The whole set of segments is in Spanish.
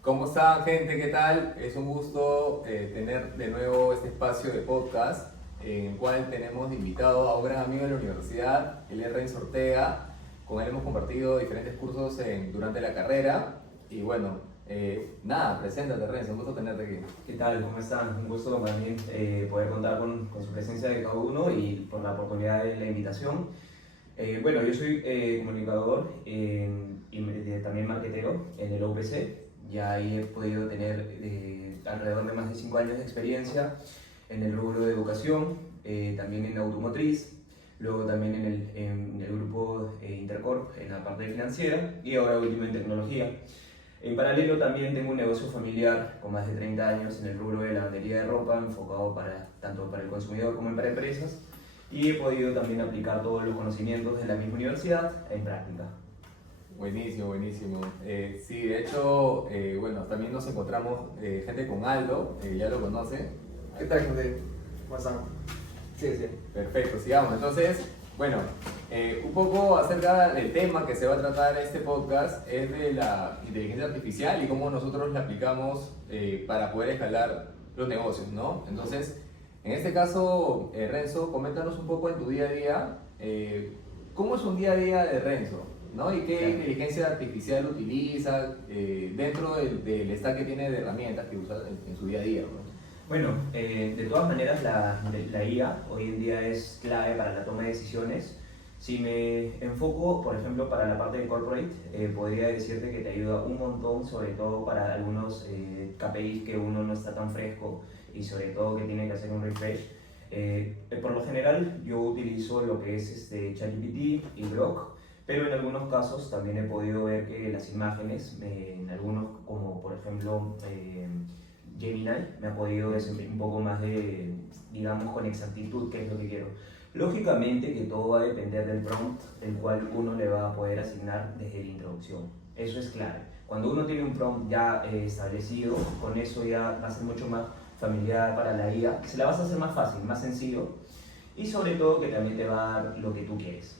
¿Cómo están, gente? ¿Qué tal? Es un gusto tener de nuevo este espacio de podcast en el cual tenemos de invitado a un gran amigo de la universidad, él es Renzo Ortega. Con él hemos compartido diferentes cursos durante la carrera. Y bueno, nada, preséntate, Renzo, un gusto tenerte aquí. ¿Qué tal? ¿Cómo están? Un gusto también poder contar con su presencia de cada uno y por la oportunidad de la invitación. Bueno, yo soy comunicador y también marketero en el UPC. Ya ahí he podido tener alrededor de más de 5 años de experiencia en el rubro de educación, también en automotriz, luego también en el grupo Intercorp en la parte financiera y ahora último en tecnología. En paralelo también tengo un negocio familiar con más de 30 años en el rubro de lavandería de ropa, enfocado tanto para el consumidor como para empresas, y he podido también aplicar todos los conocimientos de la misma universidad en práctica. Buenísimo, buenísimo. Sí, de hecho, bueno, también nos encontramos gente con Aldo, ya lo conoce. ¿Qué tal, gente? ¿Cómo están? Sí, sí. Perfecto, sigamos. Entonces, bueno, un poco acerca del tema que se va a tratar este podcast es de la inteligencia artificial y cómo nosotros la aplicamos para poder escalar los negocios, ¿no? Entonces, en este caso, Renzo, coméntanos un poco en tu día a día, ¿cómo es un día a día de Renzo? ¿No? ¿Y qué Claro. inteligencia artificial utiliza dentro del stack que tiene de herramientas que usa en su día a día, ¿no? Bueno, de todas maneras la IA hoy en día es clave para la toma de decisiones. Si me enfoco, por ejemplo, para la parte de corporate, podría decirte que te ayuda un montón, sobre todo para algunos KPIs que uno no está tan fresco y sobre todo que tiene que hacer un refresh. Por lo general yo utilizo lo que es ChatGPT y Grok, pero en algunos casos también he podido ver que las imágenes, en algunos como por ejemplo Gemini, me ha podido desempeñar un poco más de, digamos, con exactitud qué es lo que quiero. Lógicamente que todo va a depender del prompt, el cual uno le va a poder asignar desde la introducción. Eso es clave. Cuando uno tiene un prompt ya establecido, con eso ya va a ser mucho más familiar para la IA, se la vas a hacer más fácil, más sencillo y sobre todo que también te va a dar lo que tú quieres.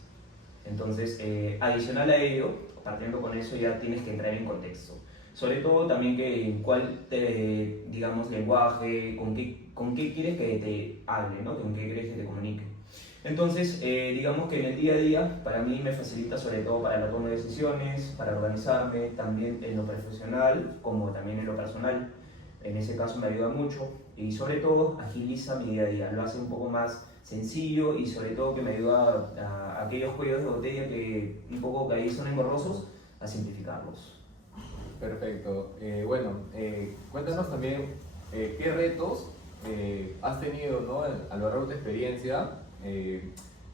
Entonces, adicional a ello, partiendo con eso ya tienes que entrar en contexto. Sobre todo también que en cuál, digamos, lenguaje, con qué quieres que te hable, ¿no? Con qué quieres que te comunique. Entonces, digamos que en el día a día, para mí me facilita sobre todo para la toma de decisiones, para organizarme, también en lo profesional como también en lo personal. En ese caso me ayuda mucho y sobre todo agiliza mi día a día, lo hace un poco más sencillo y sobre todo que me ayuda a aquellos cuellos de botella que un poco que ahí son engorrosos, a simplificarlos. Perfecto. Bueno, cuéntanos también qué retos has tenido, ¿no? A lo largo de tu experiencia,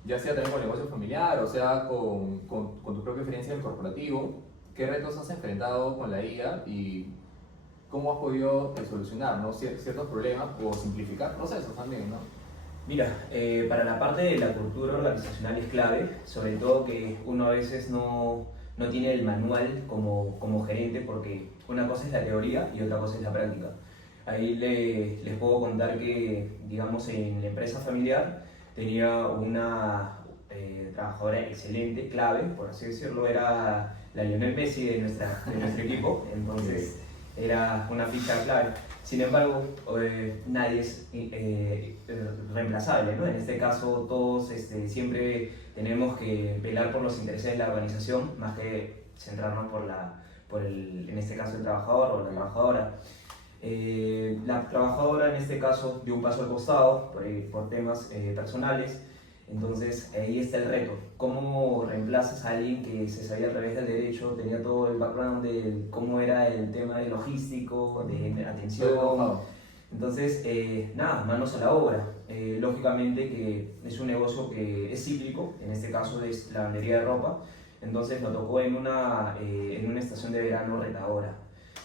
ya sea también con el negocio familiar o sea con tu propia experiencia en el corporativo. ¿Qué retos has enfrentado con la IA y cómo has podido solucionar, ¿no? Ciertos problemas o simplificar procesos también, ¿no? Mira, para la parte de la cultura organizacional es clave, sobre todo que uno a veces no tiene el manual como gerente porque una cosa es la teoría y otra cosa es la práctica. Ahí les puedo contar que, digamos, en la empresa familiar tenía una trabajadora excelente, clave, por así decirlo, era la Lionel Messi de nuestro equipo, entonces era una ficha clave. Sin embargo, nadie es reemplazable, ¿no? En este caso, todos siempre tenemos que velar por los intereses de la organización, más que centrarnos en este caso, el trabajador o la trabajadora. La trabajadora en este caso dio un paso al costado por temas personales, entonces ahí está el reto. ¿Cómo reemplazas a alguien que se sabía a través del derecho, tenía todo el background de cómo era el tema de logístico, de atención? Entonces, nada, manos a la obra. Lógicamente que es un negocio que es cíclico, en este caso es la lavandería de ropa, entonces nos tocó en una estación de verano retadora.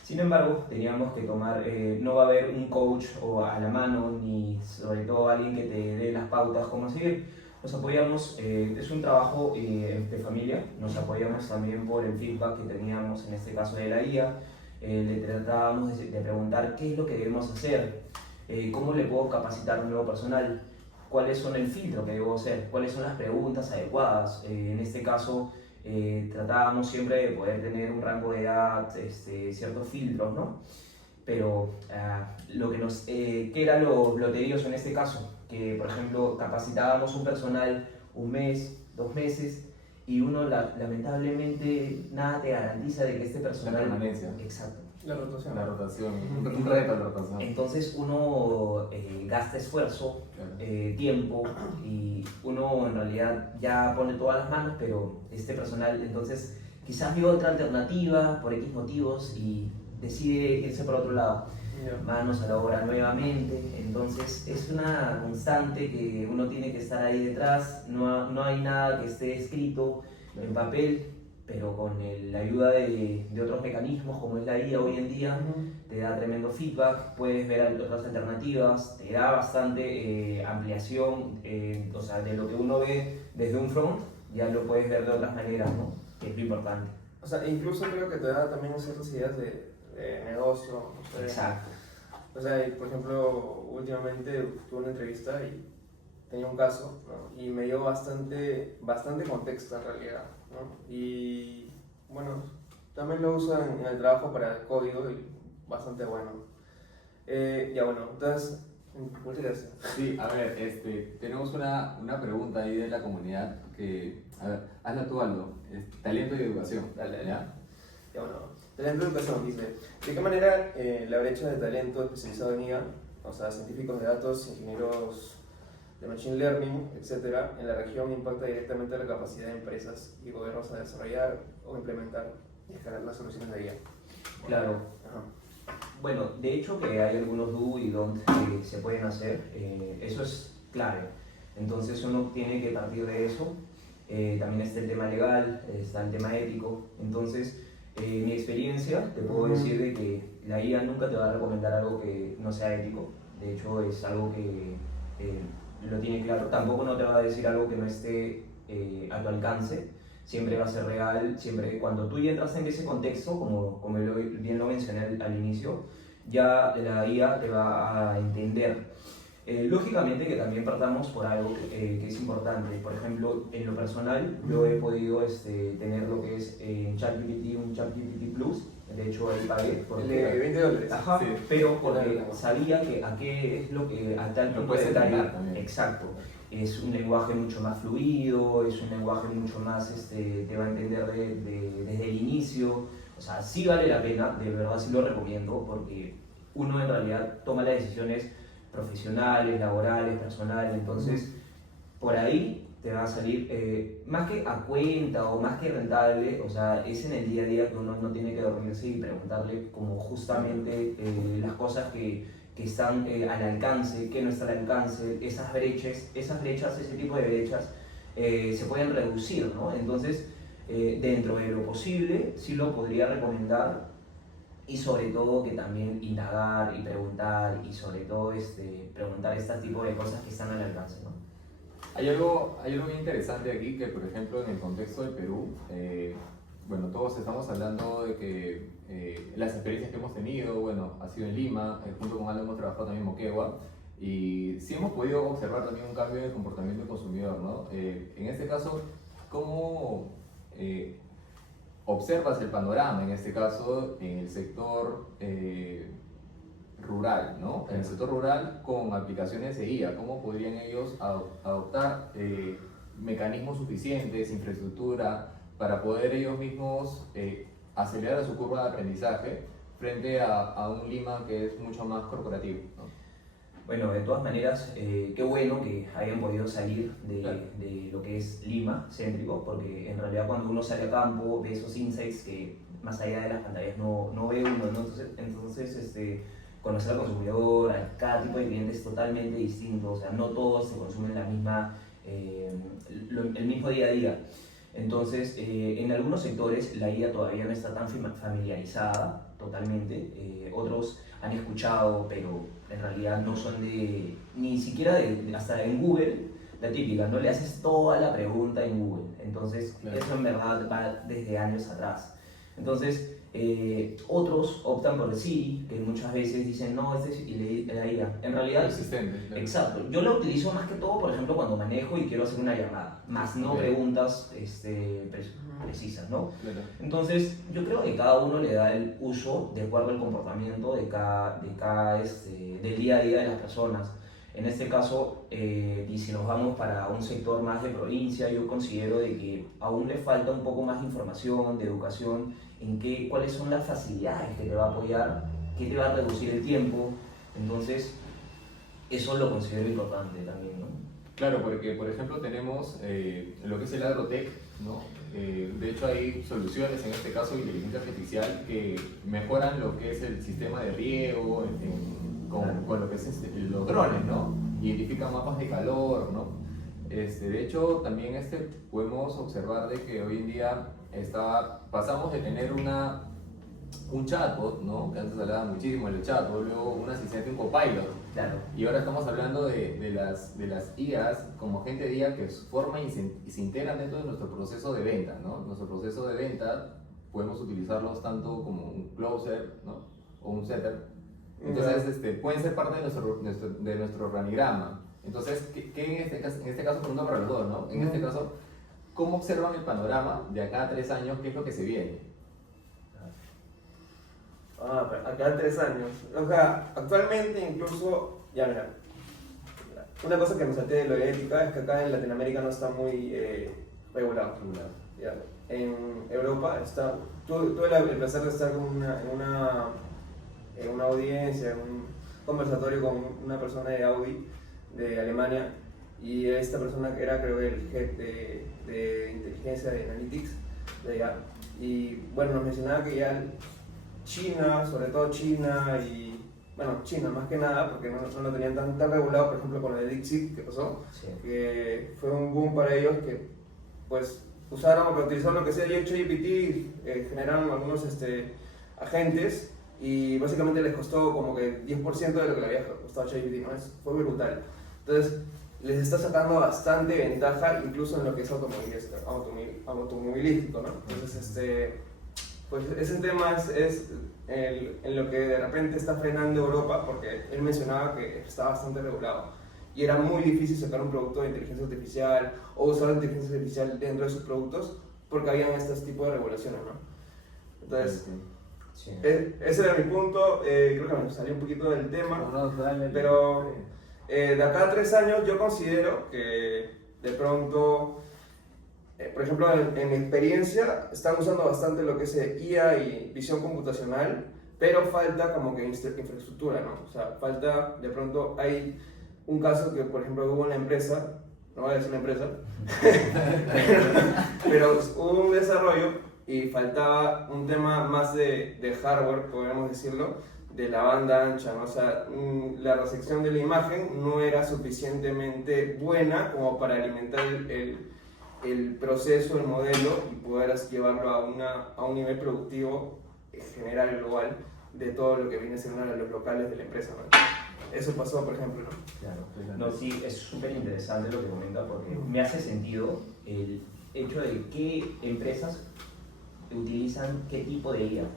Sin embargo, teníamos que tomar, no va a haber un coach o a la mano, ni sobre todo alguien que te dé las pautas cómo seguir. Nos apoyamos, es un trabajo de familia, nos apoyamos también por el feedback que teníamos, en este caso de la IA. Le tratábamos de preguntar qué es lo que debemos hacer, cómo le puedo capacitar a un nuevo personal, cuáles son el filtro que debo hacer, cuáles son las preguntas adecuadas. En este caso, tratábamos siempre de poder tener un rango de edad, ciertos filtros, ¿no? Pero ¿qué era lo tedioso en este caso? Que, por ejemplo, capacitábamos un personal un mes, 2 meses, y uno lamentablemente nada te garantiza de que este La personal... permanencia. Exacto. La rotación. La rotación, un reto la rotación. Entonces uno gasta esfuerzo, Claro. tiempo, y uno en realidad ya pone todas las manos, pero este personal entonces quizás vio otra alternativa por X motivos y decide irse por otro lado. Ya. Manos a la obra nuevamente, entonces es una constante que uno tiene que estar ahí detrás, no hay nada que esté escrito en papel, pero con la ayuda de otros mecanismos como es la IA hoy en día, te da tremendo feedback, puedes ver otras alternativas, te da bastante ampliación, o sea, de lo que uno ve desde un front, ya lo puedes ver de otras maneras, ¿no? Que es lo importante. O sea, incluso creo que te da también ciertas ideas de negocio. O sea, Exacto. o sea, y por ejemplo, últimamente tuve una entrevista y tenía un caso, ¿no? Y me dio bastante contexto en realidad, ¿no? Y bueno, también lo uso en el trabajo para el código y bastante bueno. Ya bueno, entonces, muchas gracias. Sí, a ver, tenemos una pregunta ahí de la comunidad que, a ver, hazla tú, Aldo. Talento y educación. Dale. ¿Ya? Ya bueno, talento de educación dice, ¿de qué manera la brecha de talento especializado en IA, o sea, científicos de datos, ingenieros de machine learning, etcétera, en la región impacta directamente la capacidad de empresas y gobiernos a desarrollar o implementar y escalar las soluciones de IA? Claro. Ajá. Bueno, de hecho que hay algunos do y don't que se pueden hacer, eso es clave. Entonces uno tiene que partir de eso. También está el tema legal, está el tema ético. Entonces, mi experiencia, te puedo decir de que la IA nunca te va a recomendar algo que no sea ético. De hecho, es algo que lo tiene claro. Tampoco no te va a decir algo que no esté a tu alcance. Siempre va a ser real, siempre cuando tú ya entras en ese contexto, como bien lo mencioné al inicio, ya la IA te va a entender. Lógicamente que también partamos por algo que es importante. Por ejemplo, en lo personal, yo he podido tener lo que es ChatGPT, un ChatGPT Plus. De hecho, ahí pagué. El de $20. Ajá, Sí. pero porque sabía que a qué es lo que a tal Lo punto puedes de detalle. entrenar también. Exacto. Es un lenguaje mucho más fluido, es un lenguaje mucho más, te va a entender desde el inicio. O sea, sí vale la pena, de verdad sí lo recomiendo, porque uno en realidad toma las decisiones profesionales, laborales, personales, entonces por ahí te va a salir más que a cuenta o más que rentable, o sea, es en el día a día que uno no tiene que dormirse y preguntarle como justamente las cosas que están al alcance, que no están al alcance, esas brechas, ese tipo de brechas se pueden reducir, ¿no? Entonces, dentro de lo posible, sí lo podría recomendar, y sobre todo que también indagar y preguntar, y sobre todo preguntar este tipo de cosas que están al alcance, ¿no? Hay algo bien interesante aquí que, por ejemplo, en el contexto del Perú, bueno, todos estamos hablando de que las experiencias que hemos tenido, bueno, ha sido en Lima, junto con Aldo hemos trabajado también en Moquegua, y sí hemos podido observar también un cambio en el comportamiento del consumidor, ¿no? En este caso, ¿cómo observas el panorama, en este caso, en el sector rural, ¿no? En el sector rural con aplicaciones de IA, ¿cómo podrían ellos adoptar mecanismos suficientes, infraestructura, para poder ellos mismos acelerar su curva de aprendizaje frente a un Lima que es mucho más corporativo, ¿no? Bueno, de todas maneras, qué bueno que hayan podido salir Claro. de lo que es Lima céntrico, porque en realidad cuando uno sale a campo ve esos insights que más allá de las pantallas no ve uno, ¿no? Entonces conocer al consumidor, a cada tipo de cliente es totalmente distinto, o sea, no todos se consumen la misma, el mismo día a día. Entonces, en algunos sectores la IA todavía no está tan familiarizada totalmente, otros han escuchado, pero en realidad no son ni siquiera hasta en Google, la típica, no le haces toda la pregunta en Google, entonces Claro. eso en verdad va desde años atrás. Entonces, Otros optan por el Siri, que muchas veces dicen, no, este es la IA. En realidad, Existente. Claro. exacto. Yo lo utilizo más que todo, por ejemplo, cuando manejo y quiero hacer una llamada, más no Ok. preguntas precisas, ¿no? Claro. Entonces, yo creo que cada uno le da el uso de acuerdo al comportamiento del día a día de las personas. En este caso, y si nos vamos para un sector más de provincia, yo considero de que aún le falta un poco más de información, de educación, cuáles son las facilidades que te va a apoyar, que te va a reducir el tiempo. Entonces, eso lo considero importante también, ¿no? Claro, porque por ejemplo tenemos lo que es el agrotech, ¿no? De hecho hay soluciones, en este caso de inteligencia artificial, que mejoran lo que es el sistema de riego con lo que es los drones, ¿no? Identifican mapas de calor, ¿no? De hecho, también podemos observar de que hoy en día pasamos de tener un chatbot, ¿no? Que antes se hablaba muchísimo del chatbot, luego un asistente, un copilot. Claro. Y ahora estamos hablando de las IAs como agente de IA que forman y se integran dentro de nuestro proceso de venta, ¿no? Nuestro proceso de venta podemos utilizarlos tanto como un closer, ¿no? O un setter. Entonces, pueden ser parte de nuestro organigrama. Entonces, ¿qué en este caso pregunta para los dos, ¿no? En este caso, ¿cómo observan el panorama de acá a 3 años? ¿Qué es lo que se viene? Pero acá 3 años. O sea, actualmente incluso, ya mira, una cosa que me salté de lo de ética es que acá en Latinoamérica no está muy regulado. Ya. En Europa tuve el placer de estar en una audiencia, en un conversatorio con una persona de Audi de Alemania, y esta persona era, creo, el head de inteligencia de Analytics de allá. Y bueno, nos mencionaba que ya China, sobre todo China y, bueno, China más que nada, porque no lo tenían tan regulado, por ejemplo, con el de DeepSeek que pasó, Sí. que fue un boom para ellos, que pues utilizaron lo que sea ChatGPT, generaron algunos agentes, y básicamente les costó como que 10% de lo que le había costado ChatGPT, ¿no? Fue brutal. Entonces, les está sacando bastante ventaja, incluso en lo que es automovilístico, ¿no? Entonces, pues ese tema es en lo que de repente está frenando Europa, porque él mencionaba que está bastante regulado y era muy difícil sacar un producto de inteligencia artificial o usar la inteligencia artificial dentro de sus productos porque habían estos tipos de regulaciones, ¿no? Entonces, Sí. Ese era mi punto. Creo que me salí un poquito del tema, No, totalmente. pero de acá a 3 años yo considero que de pronto, por ejemplo, en mi experiencia están usando bastante lo que es IA y visión computacional, pero falta como que infraestructura, ¿no? O sea, falta, de pronto hay un caso que, por ejemplo, hubo una empresa, no voy a decir una empresa, pero hubo un desarrollo y faltaba un tema más de hardware, podríamos decirlo, de la banda ancha, ¿no? O sea, la recepción de la imagen no era suficientemente buena como para alimentar el proceso, el modelo, y poder llevarlo a un nivel productivo general, global, de todo lo que viene siendo los locales de la empresa, ¿no? Eso pasó, por ejemplo, ¿no? Claro. No, sí, es súper interesante lo que comenta porque me hace sentido el hecho de qué empresas utilizan qué tipo de IA.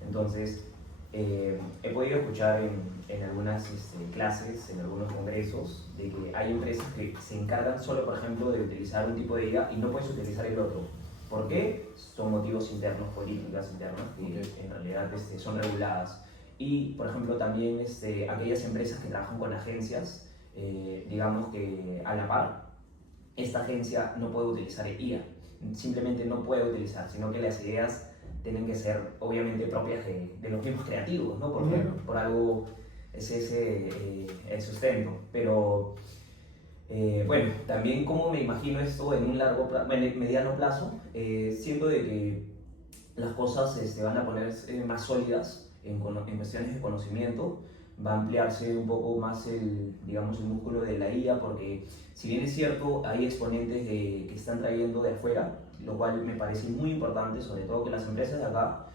Entonces, he podido escuchar en algunas clases, en algunos congresos, de que hay empresas que se encargan solo, por ejemplo, de utilizar un tipo de IA y no puedes utilizar el otro. ¿Por qué? Son motivos internos, políticas internas, que en realidad son reguladas. Y, por ejemplo, también aquellas empresas que trabajan con agencias, digamos que a la par, esta agencia no puede utilizar IA, simplemente no puede utilizar, sino que las ideas tienen que ser obviamente propias de los mismos creativos, ¿no? Porque por algo es ese el sustento. Pero bueno, también como me imagino esto en un mediano plazo, siento de que las cosas van a ponerse más sólidas en cuestiones de conocimiento, va a ampliarse un poco más digamos, el músculo de la IA, porque si bien es cierto, hay exponentes que están trayendo de afuera, lo cual me parece muy importante, sobre todo que las empresas de acá,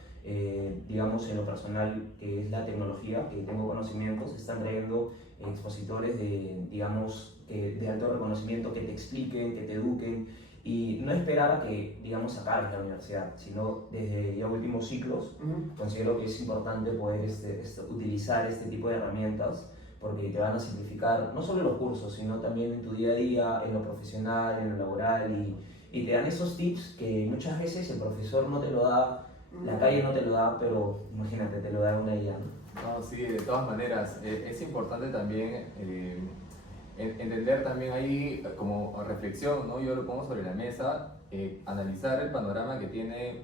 digamos en lo personal, que es la tecnología, que tengo conocimientos, están trayendo expositores de alto reconocimiento que te expliquen, que te eduquen, y no esperar a que, digamos, acabes la universidad, sino desde ya últimos ciclos. Considero que es importante poder utilizar este tipo de herramientas porque te van a simplificar no solo los cursos, sino también en tu día a día, en lo profesional, en lo laboral, y te dan esos tips que muchas veces el profesor no te lo da, la calle no te lo da, pero imagínate, te lo da una IA, ¿no? No, sí, de todas maneras, es importante también entender también ahí como reflexión, ¿no? Yo lo pongo sobre la mesa, analizar el panorama que tiene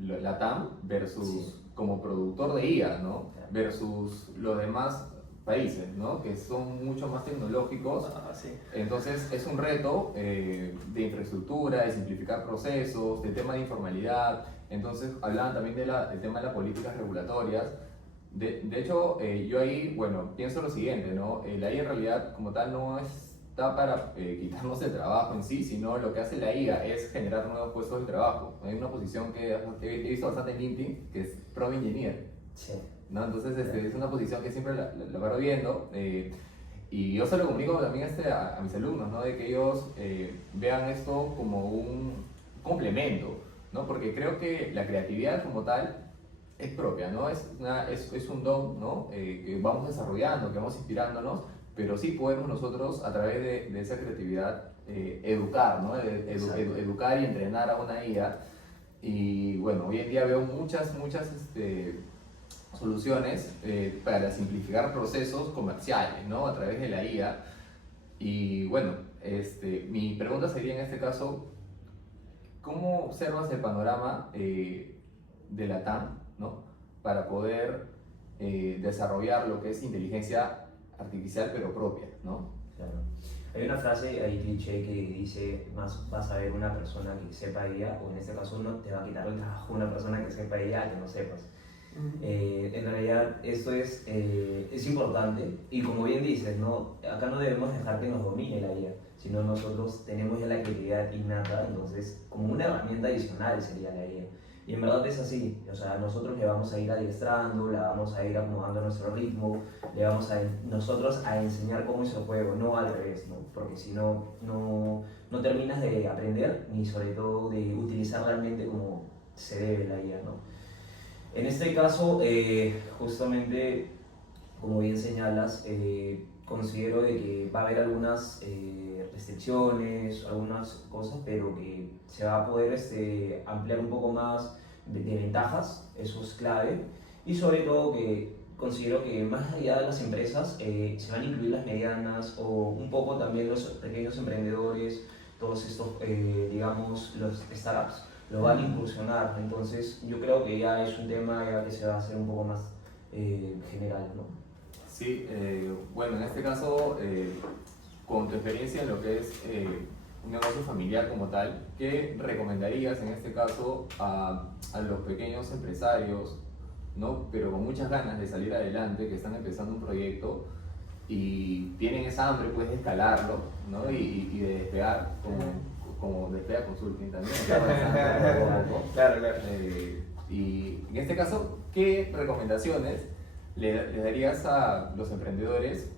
la TAM versus Sí. como productor de IA, ¿no? Claro. Versus los demás países, ¿no? Que son mucho más tecnológicos. Sí. Entonces es un reto de infraestructura, de simplificar procesos, de tema de informalidad. Entonces hablaban también del tema de las políticas regulatorias. De hecho, yo ahí, bueno, pienso lo siguiente, ¿no? La IA en realidad como tal no está para quitarnos el trabajo en sí, sino lo que hace la IA es generar nuevos puestos de trabajo. Hay una posición que he visto bastante en LinkedIn, que es Prompt Engineer, Sí. ¿no? Entonces es una posición que siempre la paro viendo, y yo se lo comunico también a mis alumnos, ¿no? De que ellos vean esto como un complemento, ¿no? Porque creo que la creatividad como tal es propia, ¿no? Es un don, ¿no? Que vamos desarrollando, que vamos inspirándonos, pero sí podemos nosotros a través de esa creatividad educar, ¿no? Educar y entrenar a una IA. Y bueno, hoy en día veo muchas soluciones para simplificar procesos comerciales, ¿no? A través de la IA. Y bueno, mi pregunta sería en este caso, ¿cómo observas el panorama de la TAM, ¿no? Para poder desarrollar lo que es inteligencia artificial pero propia, ¿no? Claro. Hay una frase ahí cliché que dice, más vas a ver una persona que sepa IA, o en este caso no te va a quitar el trabajo una persona que sepa IA que no sepas. En realidad esto es importante y como bien dices, ¿no? Acá no debemos dejar que nos domine la IA, sino nosotros tenemos ya la creatividad innata, entonces como una herramienta adicional sería la IA. Y en verdad es así, o sea, nosotros le vamos a ir adiestrando, la vamos a ir acomodando a nuestro ritmo, le vamos a nosotros a enseñar cómo es el juego, no al revés, ¿no? Porque si no, no terminas de aprender ni sobre todo de utilizar realmente como se debe la IA, ¿no? En este caso, justamente, como bien señalas, considero de que va a haber algunas restricciones, algunas cosas, pero que se va a poder ampliar un poco más de ventajas, eso es clave, y sobre todo que considero que más allá de las empresas se van a incluir las medianas o un poco también los pequeños emprendedores, todos estos, digamos, los startups lo van a incursionar, entonces yo creo que ya es un tema ya que se va a hacer un poco más general, ¿no? Sí, bueno, en este caso, con tu experiencia en lo que es un negocio familiar como tal, ¿qué recomendarías en este caso a los pequeños empresarios, ¿no? Pero con muchas ganas de salir adelante, que están empezando un proyecto y tienen esa hambre pues, de escalarlo, ¿no? y de despegar, como Despega Consulting también, está avanzando poco a poco. Claro, claro. Y en este caso, ¿qué recomendaciones le darías a los emprendedores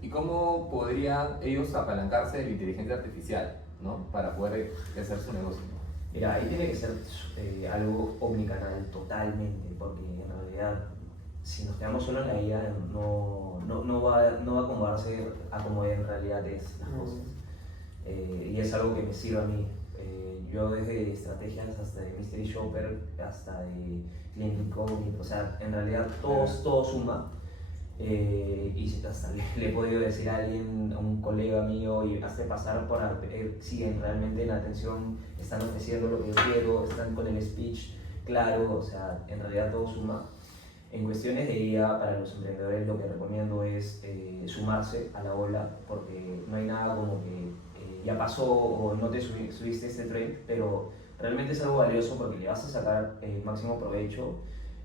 y cómo podrían ellos apalancarse de la inteligencia artificial, ¿no? Para poder hacer su negocio? Mira, ahí tiene que ser algo omnicanal totalmente, porque en realidad si nos quedamos solo en la IA no va a acomodarse a como en realidad es las cosas. Y es algo que me sirve a mí. Yo desde estrategias hasta de Mystery Shopper, hasta de Client Coding, o sea, en realidad todo suma. Y hasta le he podido decir a alguien, a un colega mío, y hazte pasar por si realmente en la atención están ofreciendo lo que yo quiero, están con el speech claro, o sea, en realidad todo suma. En cuestiones de IA para los emprendedores lo que recomiendo es sumarse a la ola, porque no hay nada como que ya pasó o no te subiste este tren, pero realmente es algo valioso porque le vas a sacar el máximo provecho.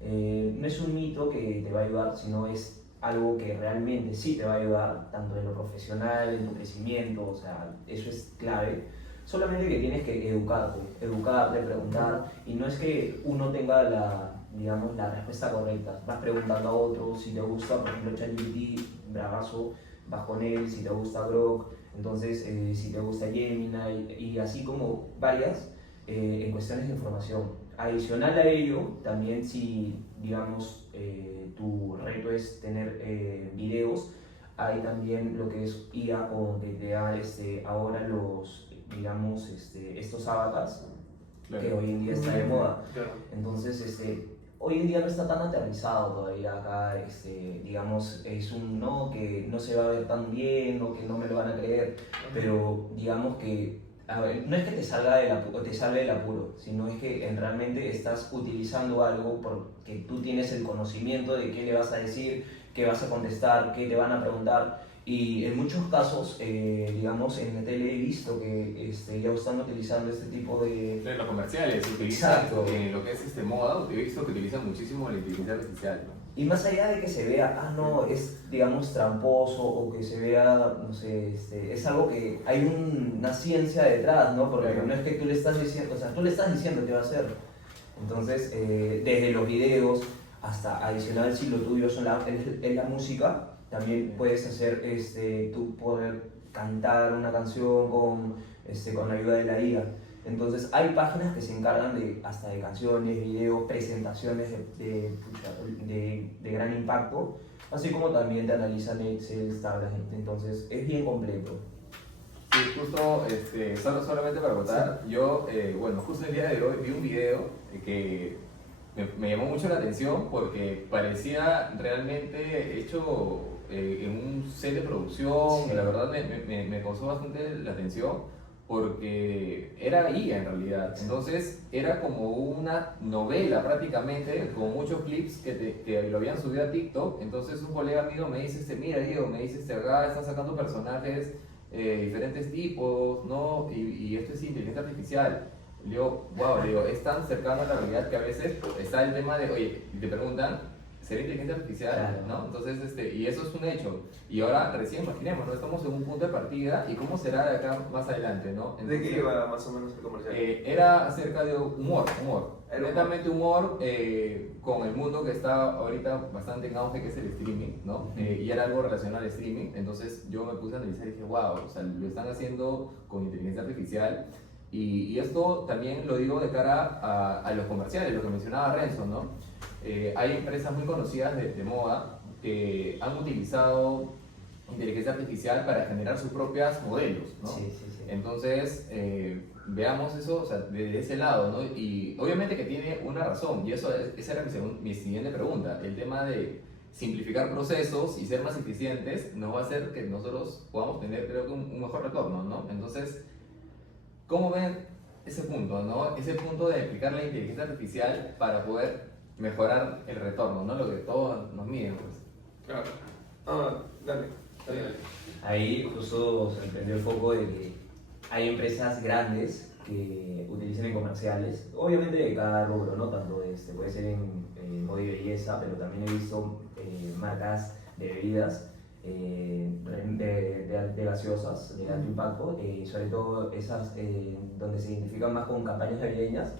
No es un mito que te va a ayudar, sino es algo que realmente sí te va a ayudar, tanto en lo profesional, en tu crecimiento, o sea, eso es clave. Solamente que tienes que educarte, preguntar, y no es que uno tenga digamos, la respuesta correcta. Vas preguntando a otros, si te gusta, por ejemplo, ChatGPT, bravazo, vas con él, si te gusta Grok, Entonces, si te gusta Gemini y así como varias en cuestiones de información. Adicional a ello, también si, digamos, tu reto es tener videos, hay también lo que es IA con que crear ahora digamos, estos avatars Claro. que hoy en día está de moda. Claro. Entonces, hoy en día no está tan aterrizado todavía acá, digamos, es un no que no se va a ver tan bien o que no me lo van a creer, pero digamos que, a ver, no es que te salga te salve del apuro, sino es que realmente estás utilizando algo porque tú tienes el conocimiento de qué le vas a decir, qué vas a contestar, qué te van a preguntar. Y en muchos casos, digamos, en la tele he visto que ya están utilizando este tipo de... En los comerciales se utiliza, Exacto. en lo que es moda, he visto que utilizan muchísimo la inteligencia artificial, ¿no? Y más allá de que se vea, no, es, digamos, tramposo o que se vea, no sé, es algo que hay una ciencia detrás, ¿no? Porque Claro. no es que tú le estás diciendo, o sea, tú le estás diciendo qué va a hacer. Entonces, desde los videos hasta adicional, si lo tuyo es la música, también puedes hacer, tú poder cantar una canción con la ayuda de la IA. Entonces hay páginas que se encargan hasta de canciones, videos, presentaciones de gran impacto, así como también te analizan Excel, tablas, entonces es bien completo. Sí, justo, solamente para contar, yo, bueno, justo el día de hoy vi un video que me llamó mucho la atención porque parecía realmente hecho en un set de producción. Sí. La verdad me causó bastante la atención porque era IA en realidad. Entonces era como una novela prácticamente, con muchos clips que lo habían subido a TikTok. Entonces un colega mío me dice, mira Diego, me dice, acá están sacando personajes diferentes tipos, ¿no? Y esto es inteligencia artificial. Le digo, wow, le digo, es tan cercano a la realidad que a veces está el tema de, oye, y te preguntan, ¿será inteligencia artificial? Claro. ¿No? Entonces, y eso es un hecho. Y ahora recién imaginemos, ¿no? Estamos en un punto de partida y cómo será de acá más adelante, ¿no? ¿De qué iba más o menos el comercial? Era acerca de humor. Era Netamente humor con el mundo que está ahorita bastante en auge, que es el streaming, ¿no? Y era algo relacionado al streaming. Entonces yo me puse a analizar y dije, wow, o sea, lo están haciendo con inteligencia artificial. Y esto también lo digo de cara a los comerciales, lo que mencionaba Renzo, ¿no? Hay empresas muy conocidas de moda que han utilizado inteligencia artificial para generar sus propios modelos, ¿no? Sí, sí, sí. Entonces, veamos eso, o sea, desde ese lado, ¿no? Y obviamente que tiene una razón, y esa era mi siguiente pregunta, el tema de simplificar procesos y ser más eficientes nos va a hacer que nosotros podamos tener, creo que, un mejor retorno, ¿no? Entonces, ¿cómo ven ese punto, ¿no? Ese punto de aplicar la inteligencia artificial para poder mejorar el retorno, ¿no? Lo que todos nos miden, pues. Claro. Ah, dale. Ahí justo se me prendió el foco de que hay empresas grandes que utilizan en comerciales, obviamente de cada rubro, ¿no? Tanto puede ser en moda y belleza, pero también he visto marcas de bebidas de gaseosas de alto impacto, sobre todo esas donde se identifican más con campañas navideñas.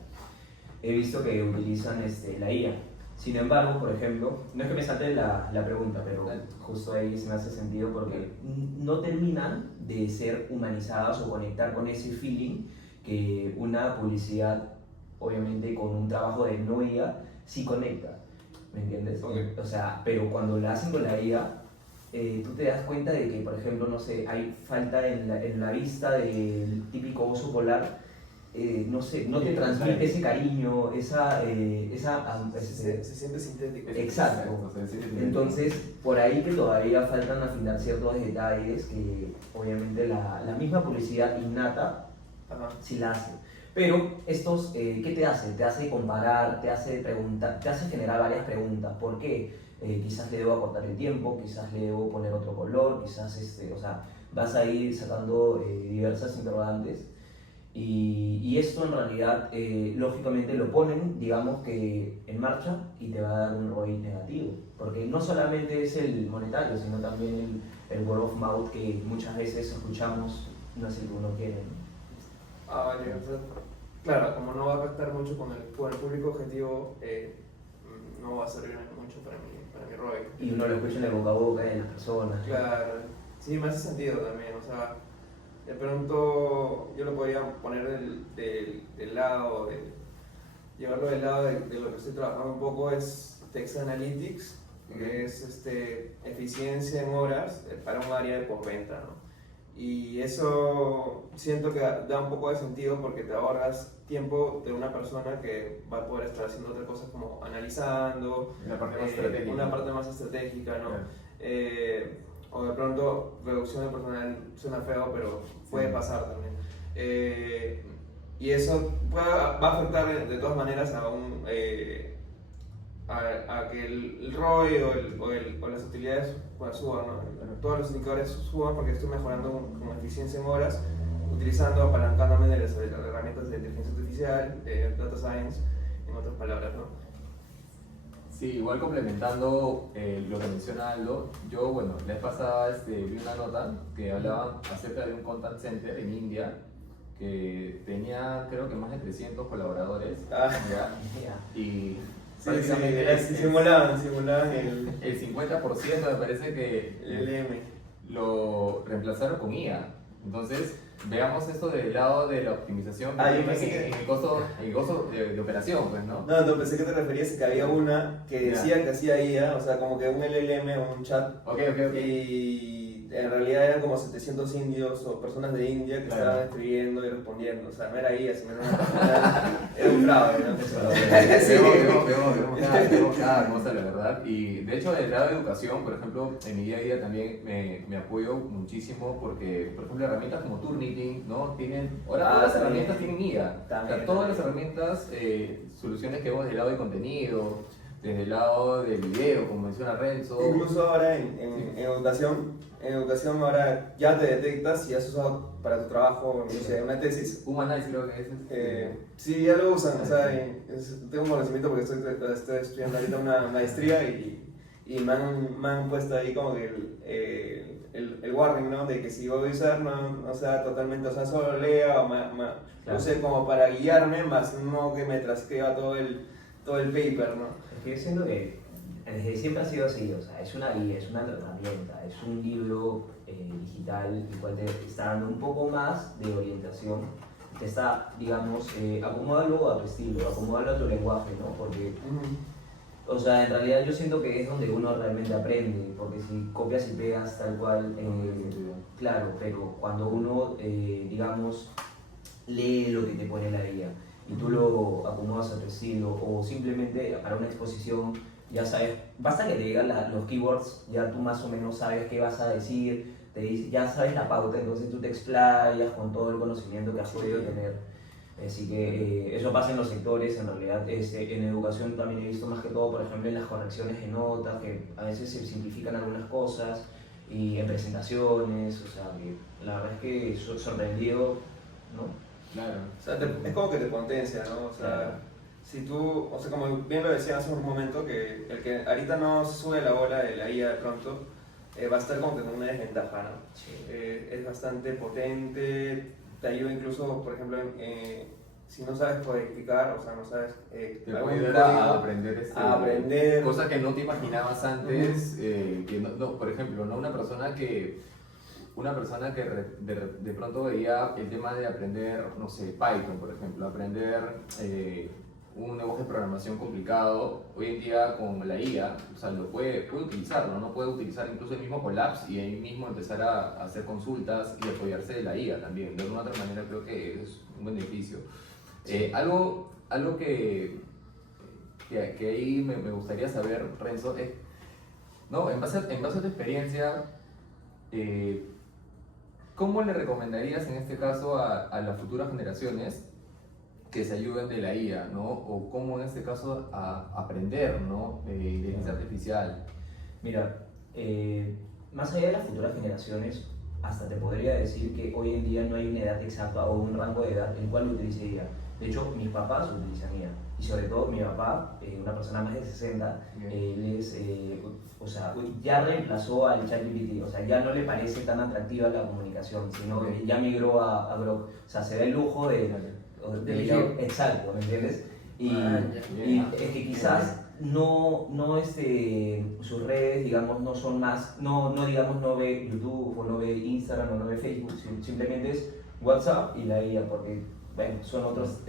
He visto que utilizan la IA. Sin embargo, por ejemplo, no es que me salte la pregunta, pero justo ahí se me hace sentido porque no terminan de ser humanizadas o conectar con ese feeling que una publicidad, obviamente con un trabajo de no IA, sí conecta. ¿Me entiendes? Okay. O sea, pero cuando la hacen con la IA, tú te das cuenta de que, por ejemplo, no sé, hay falta en la vista del típico oso polar. No sé, no te transmite ese cariño, Se siente sintético. Exacto. Sí. Entonces, por ahí que todavía faltan afinar ciertos detalles que obviamente la misma publicidad innata Ajá. sí la hace. Pero estos, ¿qué te hace? Te hace comparar, te hace preguntar, te hace generar varias preguntas. ¿Por qué? Quizás le debo acortar el tiempo, quizás le debo poner otro color, quizás, o sea, vas a ir sacando diversas interrogantes. Y esto en realidad, lógicamente lo ponen, digamos que en marcha y te va a dar un ROI negativo. Porque no solamente es el monetario, sino también el word of mouth que muchas veces escuchamos, no es el que uno quiere, ¿no? Ah, vale. O sea, claro, como no va a captar mucho con el público objetivo, no va a servir mucho para mi ROI. Y uno lo escucha en el boca a boca de las personas. Claro, sí, me hace sentido también. O sea, de pronto yo lo podría poner del lado, llevarlo del lado de lo que estoy trabajando un poco, es Text Analytics, que es eficiencia en horas para un área de postventa, ¿no? Y eso siento que da un poco de sentido porque te ahorras tiempo de una persona que va a poder estar haciendo otras cosas como analizando, Una parte más estratégica. una parte más estratégica, ¿no? Claro. O de pronto reducción de personal suena feo, pero puede pasar también. Y eso va a afectar de todas maneras a que el ROI o las utilidades pues, suban, ¿no? Todos los indicadores suban porque estoy mejorando con eficiencia en horas, apalancándome de las herramientas de inteligencia artificial, de data science, en otras palabras, ¿no? Sí, igual complementando lo que menciona Aldo, yo, bueno, la vez pasada vi una nota que hablaba acerca de un contact center en India que tenía, creo que más de 300 colaboradores. ¿Ya? Y prácticamente simulaban el 50% me parece que el LM. lo reemplazaron con IA. Entonces, veamos esto del lado de la optimización en el costo de operación, pues, ¿no? No, pensé que te referías a que había una que decía que hacía IA, o sea, como que un LLM o un chat. Ok. Y en realidad eran como 700 indios o personas de India que Claro. estaban escribiendo y respondiendo. O sea, no era IA, sino era un fraude, ¿no? Vemos cada cosa, la verdad. Y de hecho, del lado de educación, por ejemplo, en mi día a día también me apoyo muchísimo porque, por ejemplo, herramientas como Turnitin, ¿no? Ahora todas las herramientas tienen IA. Todas las herramientas, soluciones que vemos del lado de contenido, desde el lado del video, como menciona Renzo. Incluso ahora en educación ahora ya te detectas si has usado para tu trabajo, no sé, una tesis. Humanize creo que es. Sí, ya lo usan, o sea, tengo un conocimiento porque estoy estudiando ahorita una maestría y me han puesto ahí como que el warning, ¿no? De que si voy a usar, no sea totalmente, o sea, solo lea o use como para guiarme, más no que me transcriba todo el paper, ¿no? Es que yo siento que desde siempre ha sido así, o sea, es una guía, es una herramienta, es un libro digital el cual te está dando un poco más de orientación, te está, digamos, acomódalo a tu estilo, acomódalo a tu lenguaje, ¿no? Porque, o sea, en realidad yo siento que es donde uno realmente aprende, porque si copias y pegas tal cual, claro, pero cuando uno, digamos, lee lo que te pone la guía y tú lo acomodas a tu estilo o simplemente para una exposición ya sabes, basta que te digan los keywords, ya tú más o menos sabes qué vas a decir, ya sabes la pauta, entonces tú te explayas con todo el conocimiento que has podido tener. Así que eso pasa en los sectores, en realidad en educación también he visto más que todo, por ejemplo, en las correcciones de notas, que a veces se simplifican algunas cosas, y en presentaciones, o sea, que la verdad es que sorprendido, ¿no? Claro. O sea, es como que te potencia, ¿no? O sea, Claro. si tú, o sea, como bien lo decía hace un momento, que el que ahorita no sube la bola de la IA de pronto, va a estar como que con una desventaja, ¿no? Sí. Es bastante potente, te ayuda incluso, por ejemplo, si no sabes codificar, o sea, no sabes Te algún puede ayudar a código, aprender, a aprender cosas que no te imaginabas antes. Que por ejemplo, ¿no? Una persona que de pronto veía el tema de aprender, no sé, Python, por ejemplo, aprender un lenguaje de programación complicado, hoy en día con la IA, o sea, puede utilizarlo, ¿no? Puede utilizar incluso el mismo Collabs y ahí mismo empezar a hacer consultas y apoyarse de la IA también. De alguna otra manera creo que es un beneficio. Algo que ahí me gustaría saber, Renzo, es, ¿no? En base a tu experiencia, ¿cómo le recomendarías en este caso a las futuras generaciones que se ayuden de la IA, ¿no? O cómo en este caso aprender, ¿no? Inteligencia artificial. Mira, más allá de las futuras generaciones, hasta te podría decir que hoy en día no hay una edad exacta o un rango de edad en el cual utilice IA. De hecho, mis papás utilizan IA. Y sobre todo mi papá, una persona más de 60, él es, o sea, ya reemplazó al ChatGPT, o sea, ya no le parece tan atractiva la comunicación, sino que ya migró a Grok. O sea, se da el lujo de elegir. exacto, ¿me entiendes? Y ya. es que quizás sus redes, digamos, no son más, digamos, no ve YouTube o no ve Instagram o no ve Facebook, simplemente es WhatsApp y la IA, porque, bueno, son otras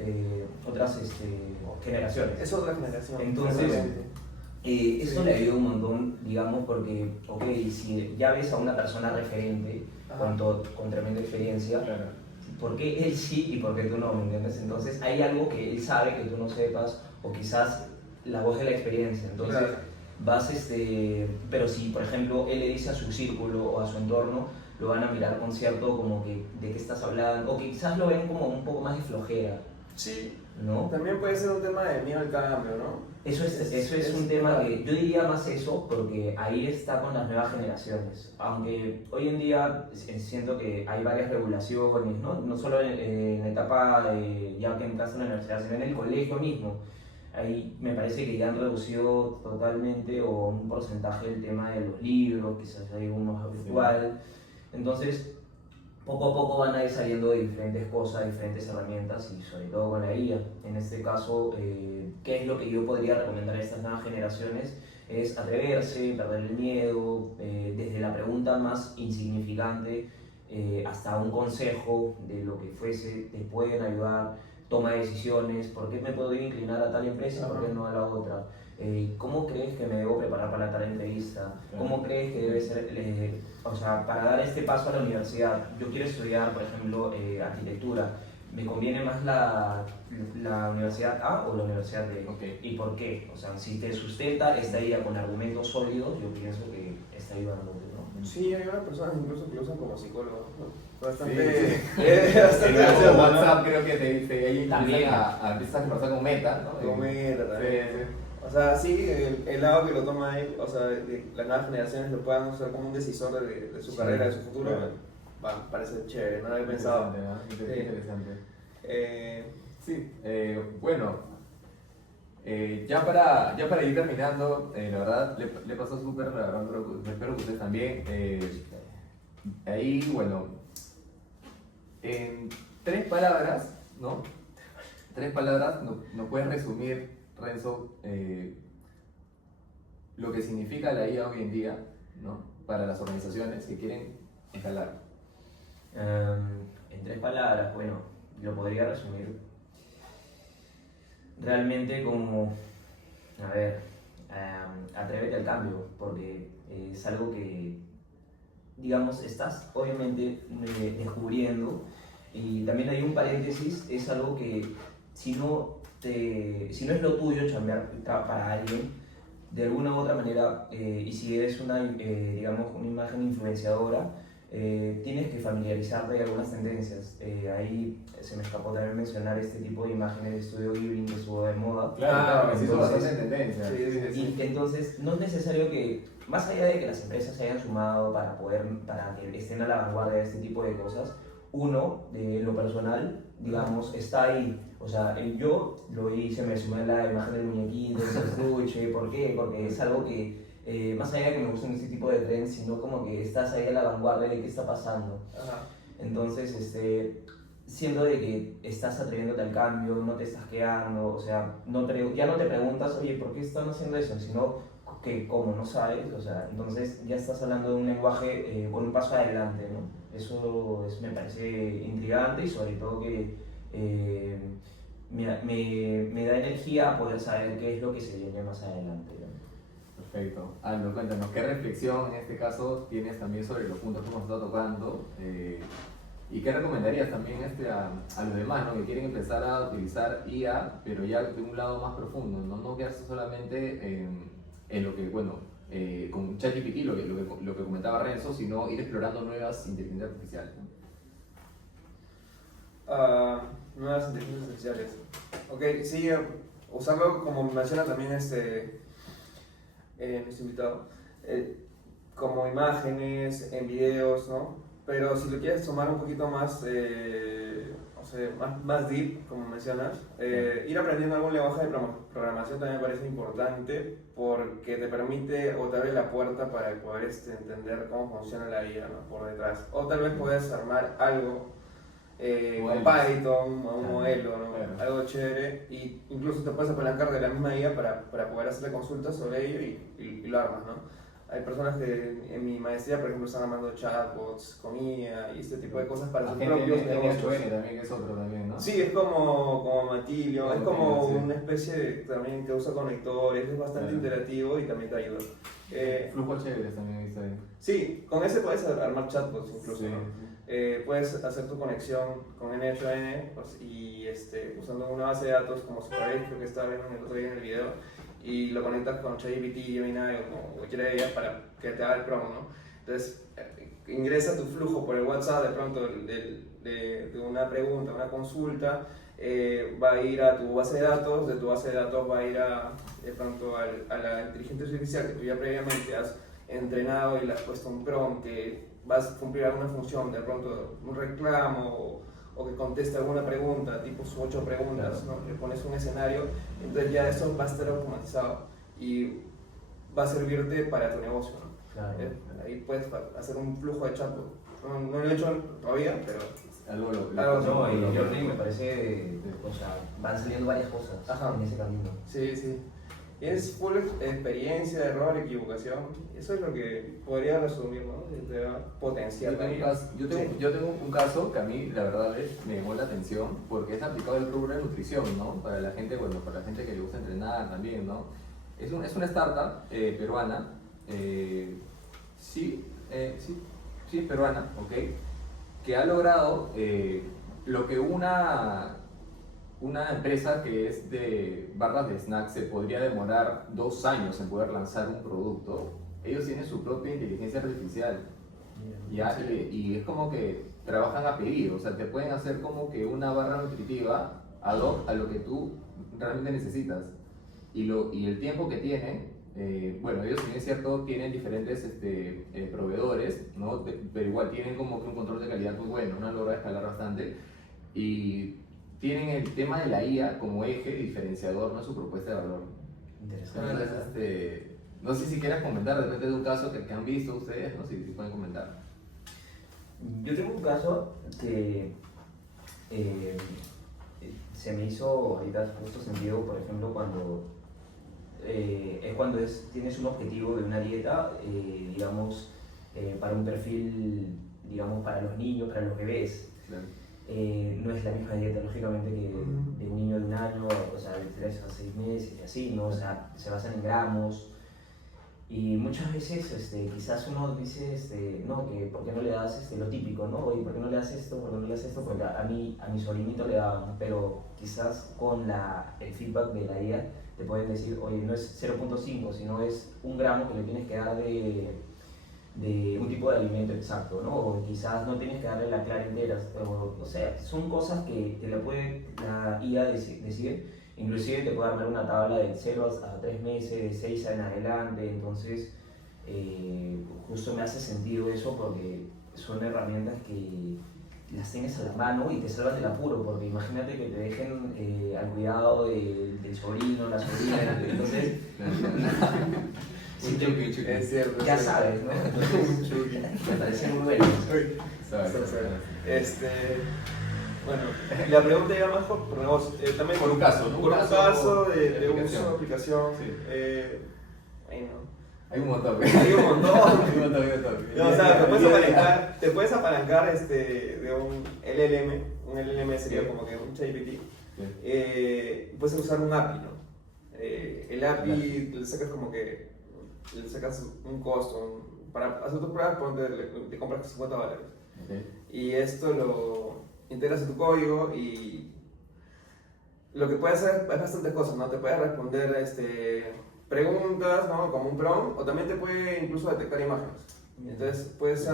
generaciones. Es otra generación. Entonces, realmente. Esto le ayuda un montón, digamos, porque, ok, si ya ves a una persona referente Ajá. con tremenda experiencia, Claro. ¿por qué él sí y por qué tú no? ¿Me entiendes? Entonces hay algo que él sabe que tú no sepas, o quizás la voz de la experiencia. Entonces Claro. vas, pero si por ejemplo él le dice a su círculo o a su entorno, lo van a mirar con cierto como que de qué estás hablando, o que quizás lo ven como un poco más de flojera, Sí. ¿no? También puede ser un tema de miedo al cambio, ¿no? Eso es un tema que yo diría más eso porque ahí está con las nuevas generaciones. Aunque hoy en día siento que hay varias regulaciones, no solo en la etapa ya que entras a la universidad, sino en el colegio mismo. Ahí me parece que ya han reducido totalmente o un porcentaje el tema de los libros, quizás hay unos virtual. Entonces, poco a poco van a ir saliendo de diferentes cosas, diferentes herramientas y sobre todo con la IA. En este caso, ¿qué es lo que yo podría recomendar a estas nuevas generaciones? Es atreverse, perder el miedo, desde la pregunta más insignificante hasta un consejo de lo que fuese, te pueden ayudar, toma decisiones, ¿por qué me puedo inclinar a tal empresa y por qué no a la otra? ¿Cómo crees que me debo preparar para tal entrevista? ¿Cómo crees que debe ser, o sea, para dar este paso a la universidad? Yo quiero estudiar, por ejemplo, arquitectura. ¿Me conviene más la universidad A o la universidad B? Okay. ¿Y por qué? O sea, si te sustenta esta idea con argumentos sólidos, yo pienso que está ayudándote, ¿no? Sí, hay unas personas incluso que lo usan como psicólogos, ¿no? Bastante. Sí. Bastante En gracioso, ¿no? WhatsApp creo que te dice, ahí También. empiezas a conversar con Meta, ¿no? Cometa también. Sí. O sea, sí, el lado que lo toma él, o sea, de las nuevas generaciones lo puedan usar como un decisor de su Sí, carrera, de su futuro, claro. parece chévere, no lo había pensado. Interesante, ¿no? Sí. Interesante. Eh, Sí, bueno, ya para ir terminando, la verdad, le pasó súper, la verdad, espero que ustedes también. Ahí, bueno, en 3 palabras, ¿no? 3 palabras, ¿nos puedes resumir, Renzo, lo que significa la IA hoy en día, ¿no? Para las organizaciones que quieren escalar? En 3 palabras, bueno, lo podría resumir realmente como, a ver, atrévete al cambio, porque es algo que, digamos, estás obviamente descubriendo, y también hay un paréntesis, es algo que si no es lo tuyo chambear para alguien, de alguna u otra manera, y si eres digamos, una imagen influenciadora, tienes que familiarizarte de algunas tendencias. Ahí se me escapó también mencionar este tipo de imágenes de estudio Ghibli que estuvo de moda. Claro, se hizo entonces, bastante tendencia. sí. Y entonces no es necesario que, más allá de que las empresas se hayan sumado para que estén a la vanguardia de este tipo de cosas, uno, de lo personal, digamos, está ahí. O sea, yo lo hice, me sumé a la imagen del muñequito, el estuche. ¿Por qué? Porque es algo que, más allá de que me gusten este tipo de trends, sino como que estás ahí a la vanguardia de qué está pasando. Ajá. Entonces, siento de que estás atreviéndote al cambio, no te estás quedando, o sea, ya no te preguntas, oye, ¿por qué están haciendo eso? Sino que como no sabes, o sea, entonces ya estás hablando de un lenguaje con un paso adelante, ¿no? Eso me parece intrigante y sobre todo que me da energía poder saber qué es lo que se viene más adelante, ¿no? Perfecto. Aldo, cuéntanos, ¿qué reflexión en este caso tienes también sobre los puntos que hemos estado tocando? ¿Y qué recomendarías también a los demás, ¿no? Que quieren empezar a utilizar IA, pero ya de un lado más profundo, no quedarse solamente en lo que, bueno, con ChatGPT, lo que comentaba Renzo, sino ir explorando nuevas inteligencias artificiales, ¿no? Nuevas inteligencias artificiales. Ok, sí, usarlo como menciona también nuestro invitado, como imágenes, en videos, ¿no? Pero si lo quieres tomar un poquito más, o sea, más deep, como mencionas, ir aprendiendo algún lenguaje de programación también me parece importante porque te permite o te abre la puerta para poder entender cómo funciona la IA, ¿no? Por detrás. O tal vez puedes armar algo con Python, a un Claro, modelo, ¿no? claro. Algo chévere, y incluso te puedes apalancar de la misma IA para poder hacerle consultas sobre ello y lo armas, ¿no? Hay personas que en mi maestría, por ejemplo, están armando chatbots con IA y este tipo de cosas para sus propios negocios. NHN también, que es otro también, ¿no? Sí, es como Matilio, es como Sí. una especie de, también que usa conectores, es bastante Claro. interactivo y también te ayuda. Flujos chéveres también he visto ahí. Sí, con ese puedes armar chatbots incluso, Sí. ¿no? Puedes hacer tu conexión con NHN pues, y usando una base de datos como Superbase, creo que estaba viendo el otro día en el video, y lo conectas con ChatGPT, Gemini o cualquiera de ellas para que te haga el promo, ¿no? Entonces, ingresa tu flujo por el WhatsApp de pronto de una pregunta, una consulta, va a ir a tu base de datos, de tu base de datos va a ir de pronto a la inteligencia artificial que tú ya previamente has entrenado y le has puesto un prompt que vas a cumplir alguna función, de pronto un reclamo o que conteste alguna pregunta, tipo sus 8 preguntas, ¿no? Le pones un escenario, entonces ya eso va a estar automatizado y va a servirte para tu negocio, ¿no? Claro. Ahí puedes hacer un flujo de chatbot. No lo he hecho todavía, pero Algo No, y yo creo que me parece, o sea, van saliendo varias cosas Ajá. en ese camino. sí, sí. Y es full experiencia, error, equivocación. Eso es lo que podría resumir, ¿no? Te da potencial. Yo tengo un caso que a mí, la verdad, me llamó la atención porque es aplicado el rubro de nutrición, ¿no? Para la gente, bueno, para la gente que le gusta entrenar también, ¿no? Es una startup peruana, sí, es peruana, ¿ok? Que ha logrado lo que una empresa que es de barras de snacks se podría demorar 2 años en poder lanzar un producto. Ellos tienen su propia inteligencia artificial. ¿Ya? Y es como que trabajan a pedido, o sea, te pueden hacer como que una barra nutritiva ad hoc a lo que tú realmente necesitas. Y el tiempo que tienen, bueno, ellos, si bien es cierto, tienen diferentes proveedores, ¿no? Pero igual tienen como que un control de calidad muy bueno, una logra escalar bastante. Y tienen el tema de la IA como eje diferenciador, ¿no? Su propuesta de valor. Interesante. Entonces, no sé si quieras comentar de repente de un caso que han visto ustedes, no sé si pueden comentar. Yo tengo un caso que se me hizo ahorita justo sentido, por ejemplo, cuando tienes un objetivo de una dieta, digamos, para un perfil, digamos, para los niños, para los bebés. Claro. No es la misma dieta, lógicamente, que de un niño de 1 año, o sea, de 3 a 6 meses y así, ¿no? O sea, se basan en gramos. Y muchas veces quizás uno dice, no, que ¿por qué no le das lo típico, ¿no? Oye, ¿por qué no le das esto? ¿Por qué no le das esto? Porque a mi sobrinito le daban, pero quizás con el feedback de la IA te pueden decir, oye, no es 0.5, sino es 1 gramo que le tienes que dar de un tipo de alimento exacto, ¿no? O quizás no tienes que darle la clara entera, o sea, son cosas que te la puede la IA decir. Inclusive te puede armar una tabla de 0 a 3 meses, de 6 en adelante, entonces justo me hace sentido eso porque son herramientas que las tienes a la mano y te salvas del apuro, porque imagínate que te dejen al cuidado del sobrino, la sobrina, entonces Es cierto. ya sabes, ¿no? Entonces me parece muy bueno. Bueno, la pregunta iba más por negocio. También Por un caso, ¿no? Por un caso de aplicación. uso de aplicación. Sí. Bueno, Hay un montón. hay un montón. Hay un montón. No, o sea, te puedes apalancar de un LLM. Un LLM sería Sí. como que un ChatGPT. Sí. Puedes usar un API, ¿no? El API le sacas un costo. Para hacer tus pruebas, te compras $50. Okay. Y esto lo integras en tu código y lo que puedes hacer es bastantes cosas, ¿no? Te puede responder preguntas, ¿no? Como un prompt, o también te puede incluso detectar imágenes. Entonces puedes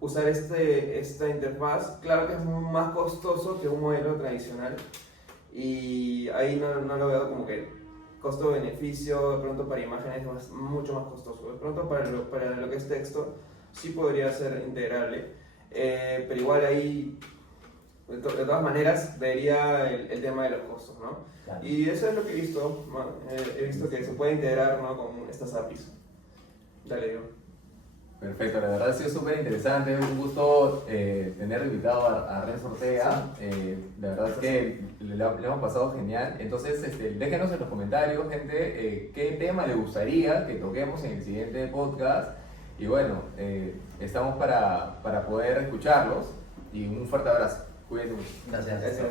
usar esta interfaz. Claro que es más costoso que un modelo tradicional y ahí no lo veo como que costo-beneficio. De pronto para imágenes es mucho más costoso. De pronto para lo que es texto sí podría ser integrable, pero igual ahí de todas maneras vería el tema de los costos, ¿no? Claro. Y eso es lo que he visto. He visto que se puede integrar, ¿no? Con estas APIs. Dale, yo. Perfecto, la verdad ha sido súper interesante, un gusto tener invitado a Renzo Ortega, la verdad es que le hemos pasado genial, entonces déjenos en los comentarios, gente, qué tema le gustaría que toquemos en el siguiente podcast, y bueno, estamos para poder escucharlos, y un fuerte abrazo, cuídense mucho. Gracias. Eso.